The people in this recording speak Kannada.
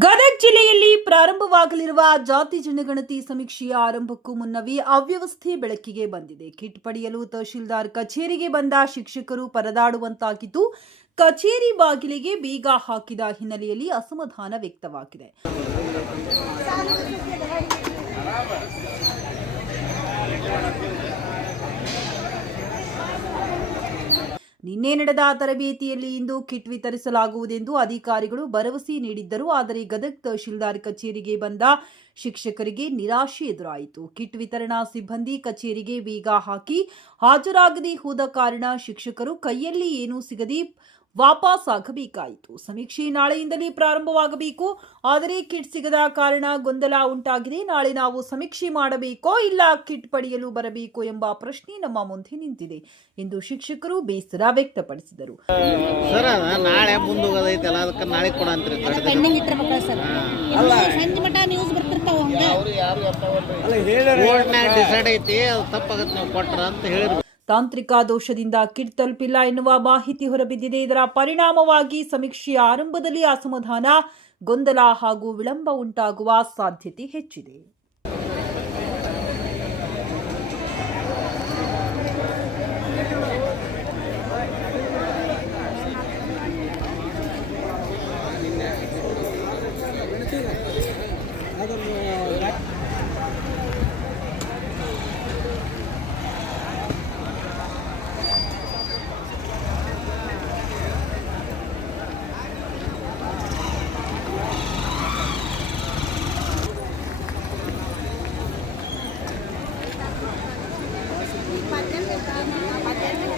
ಗದಗ ಜಿಲ್ಲೆಯಲ್ಲಿ ಪ್ರಾರಂಭವಾಗಲಿರುವ ಜಾತಿ ಜನಗಣತಿ ಸಮೀಕ್ಷೆಯ ಆರಂಭಕ್ಕೂ ಮುನ್ನವೇ ಅವ್ಯವಸ್ಥೆ ಬೆಳಕಿಗೆ ಬಂದಿದೆ. ಕಿಟ್ ಪಡೆಯಲು ತಹಶೀಲ್ದಾರ್ ಕಚೇರಿಗೆ ಬಂದ ಶಿಕ್ಷಕರು ಪರದಾಡುವಂತಾಗಿದ್ದು, ಕಚೇರಿ ಬಾಗಿಲಿಗೆ ಬೀಗ ಹಾಕಿದ ಹಿನ್ನೆಲೆಯಲ್ಲಿ ಅಸಮಾಧಾನ ವ್ಯಕ್ತವಾಗಿದೆ. ನಿನ್ನೆ ನಡೆದ ತರಬೇತಿಯಲ್ಲಿ ಇಂದು ಕಿಟ್ ವಿತರಿಸಲಾಗುವುದೆಂದು ಅಧಿಕಾರಿಗಳು ಭರವಸೆ ನೀಡಿದ್ದರು. ಆದರೆ ಗದಗ್ ತಹಶೀಲ್ದಾರ್ ಕಚೇರಿಗೆ ಬಂದ ಶಿಕ್ಷಕರಿಗೆ ನಿರಾಶೆ ಎದುರಾಯಿತು. ಕಿಟ್ ವಿತರಣಾ ಸಿಬ್ಬಂದಿ ಕಚೇರಿಗೆ ಬೀಗ ಹಾಕಿ ಹಾಜರಾಗದೆ ಹೋದ ಕಾರಣ ಶಿಕ್ಷಕರು ಕೈಯಲ್ಲಿ ಏನೂ ಸಿಗದೆ ವಾಪಸ್ ಆಗಬೇಕಾಯಿತು. ಸಮೀಕ್ಷೆ ನಾಳೆಯಿಂದಲೇ ಪ್ರಾರಂಭವಾಗಬೇಕು. ಆದರೆ ಕಿಟ್ ಸಿಗದ ಕಾರಣ ಗೊಂದಲ ಉಂಟಾಗಿದೆ. ನಾಳೆ ನಾವು ಸಮೀಕ್ಷೆ ಮಾಡಬೇಕೋ ಇಲ್ಲ ಕಿಟ್ ಪಡೆಯಲು ಬರಬೇಕೋ ಎಂಬ ಪ್ರಶ್ನೆ ನಮ್ಮ ಮುಂದೆ ನಿಂತಿದೆ ಎಂದು ಶಿಕ್ಷಕರು ಬೇಸರ ವ್ಯಕ್ತಪಡಿಸಿದರು. ನಾಳೆ ಅದಕ್ಕೆ ನಾಳೆ ಡಿಸೈಡ್ ಐತಿ ಅದು ತಪ್ಪಾಗತ್ತೆ ನೀವು ಕೊಟ್ರ ಅಂತ ಹೇಳಿದ್ರು ತಾಂತ್ರಿಕ ದೋಷದಿಂದ ಕಿಟ್ ತಲುಪಿಲ್ಲ ಎನ್ನುವ ಮಾಹಿತಿ ಹೊರಬಿದ್ದಿದೆ. ಇದರ ಪರಿಣಾಮವಾಗಿ ಸಮೀಕ್ಷೆಯ ಆರಂಭದಲ್ಲಿ ಅಸಮಾಧಾನ, ಗೊಂದಲ ಹಾಗೂ ವಿಳಂಬ ಉಂಟಾಗುವ ಸಾಧ್ಯತೆ ಹೆಚ್ಚಿದೆ. Terima kasih.